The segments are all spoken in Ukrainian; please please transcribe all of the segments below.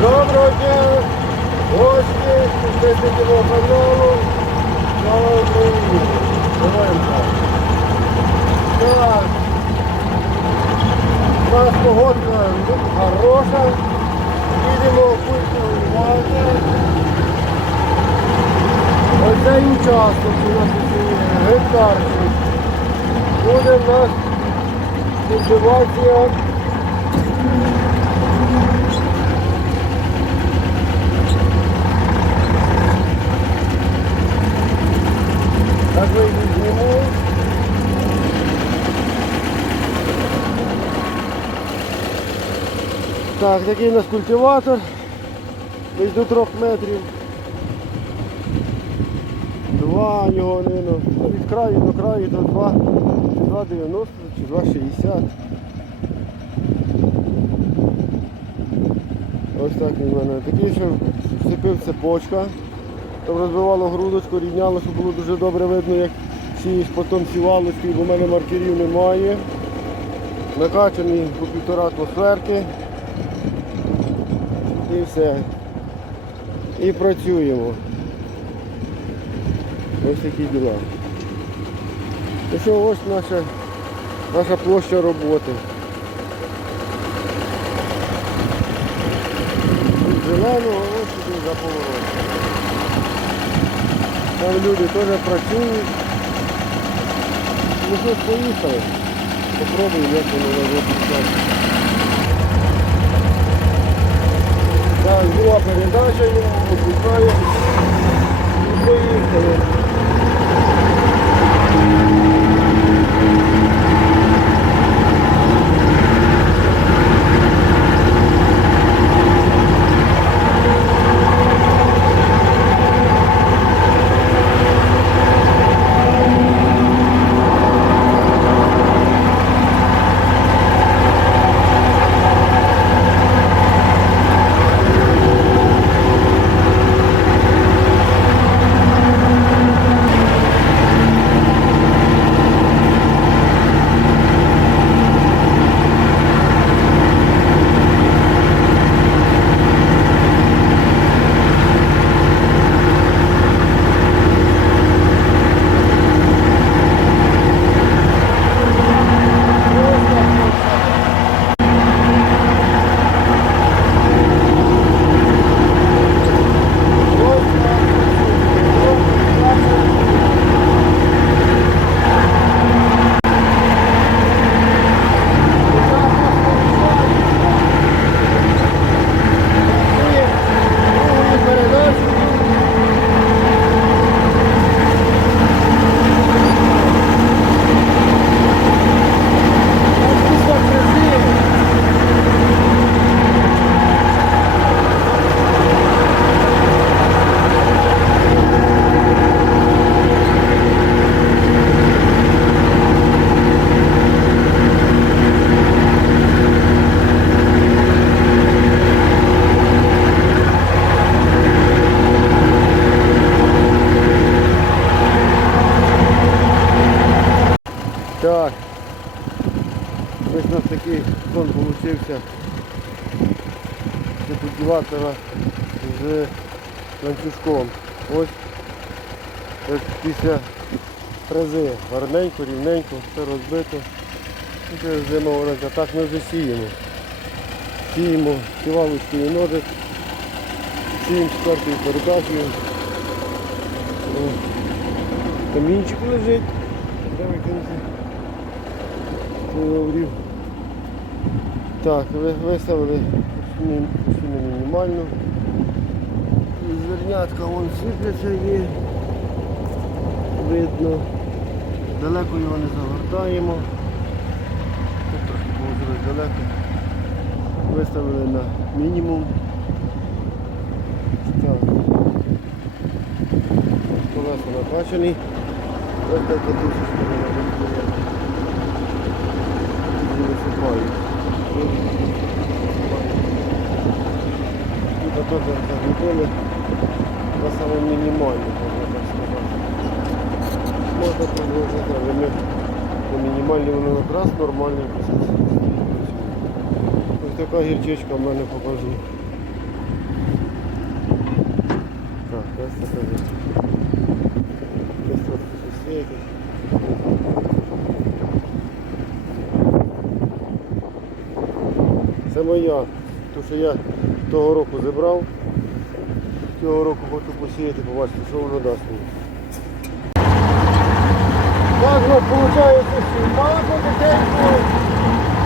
Доброго дня, гості, підписники каналу. Слава Україні! Героям слава! У нас погодка хороша. Їдемо культивувати. Оцей участок у нас гектарчик. Буде в нас культивація Так ви зніму. Так, такий у нас культиватор. Десь до трьох метрів. Два нього нину. Від краю до краю до 2, чи 2,90 чи 2,60. Ось так він в мене. Такий, що вцепив цепочка. Щоб розбивало грудочку, рівняло, щоб було дуже добре видно, як сієш потім сівалочкою, бо в мене маркерів немає. Накачаний по півтора атмосферки. І все. І працюємо. Ось такі діла. Ну що, ось наша, наша площа роботи. Тут зелено, ось туди за поворот. Там люди теж працюють. Ну що поїхали. Попробуємо, як воно на такий сон получився з культиватора з ланцюжком. Ось, ось після фрези гарненько, рівненько, все розбито. І це зима ворога. Так ми вже сіємо. Сіємо сівалочкою ножик, сіємо четвертою передачею. Камінчик лежить. Де викинути? говорив. Так, ви- виставили пошину мінімальну. І Зернятка вон світляться є. Видно. Далеко його не загортаємо. Тут трохи положили далеко. Виставили на мінімум. Так. Колеса накачані. Ось так виставляє висипають. Тут теж загрузили на саме мінімальну, можна так сказати. Можна продовжити, але ми по мінімальній воно якраз нормально писати. Ось така гірчичка в мене покажу. Так, ось така ось. Ось тут сусіди. Моя, тому що я того року зібрав. Цього року хочу посіяти, побачити, що воно дасть мені. Так, ну, виходить, мало потихеньку,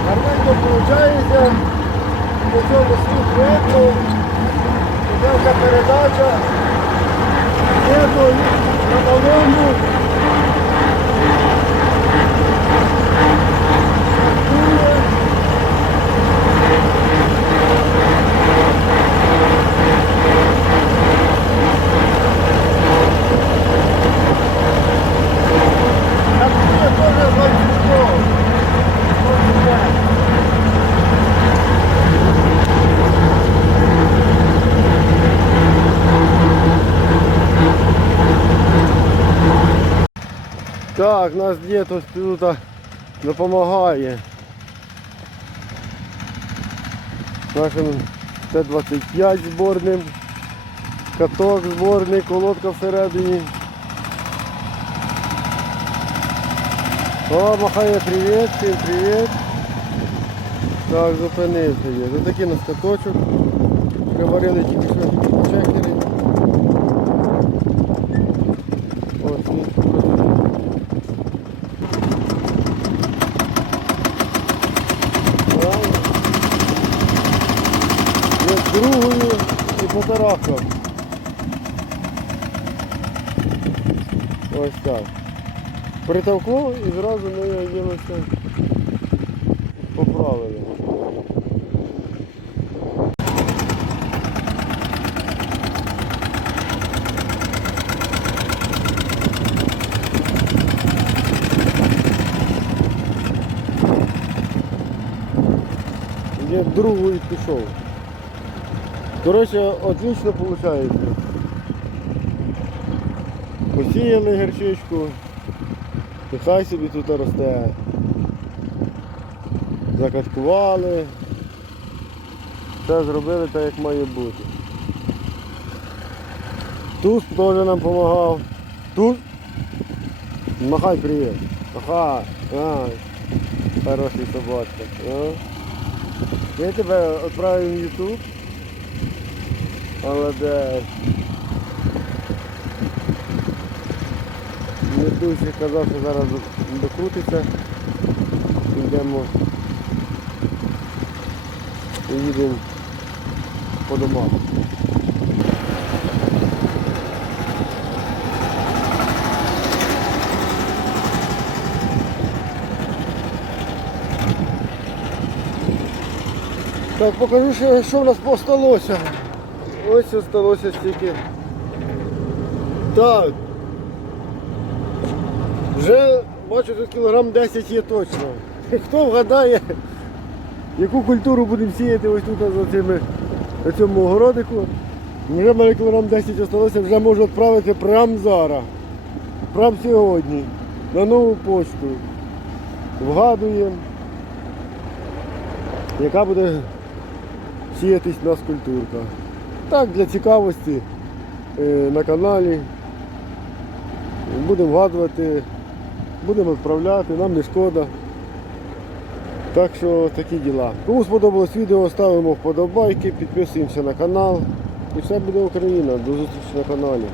гарненько виходить, по цьому світ видно, така передача, нету на малому. Так, це теж бачимо. Так, нас дід ось тут допомагає. Нашим Т-25 зборним, каток зборний, колодка всередині. О, махає привіт, всім привіт. Так, зупинився є. Ось такий у. Приварили тільки що чекери. Ось він. Правильно. Я з другою і потарахав. Ось так. Притовкло і зразу ми його ділося поправили. Я другий пішов. Коротше, отлично виходить. Посіяли герчичку, і хай собі тут росте. Закаткували. Все зробили так, як має бути. Туз теж нам допомагав. Туз? Махай привіт. Махай. Хороший собачка. А? Я тебе відправив в YouTube. Молодець. Казав, що зараз докрутиться. Йдемо. І їдемо по домах. Так, покажу, що, в нас осталося. Ось осталося стільки. Так. Вже бачу тут кілограм 10 є точно. Хто вгадає, яку культуру будемо сіяти ось тут за цими, на цьому огородику. Вже в мене кілограм 10 залишилося, вже можу відправити прямо зараз. Прямо сьогодні. На нову почту. Вгадуємо, яка буде сіятись у нас культурка. Так, для цікавості е, на каналі. Будемо вгадувати, будемо відправляти, нам не шкода. Так що такі діла. Кому сподобалось відео, ставимо вподобайки, підписуємося на канал. І все буде Україна. До зустрічі на каналі.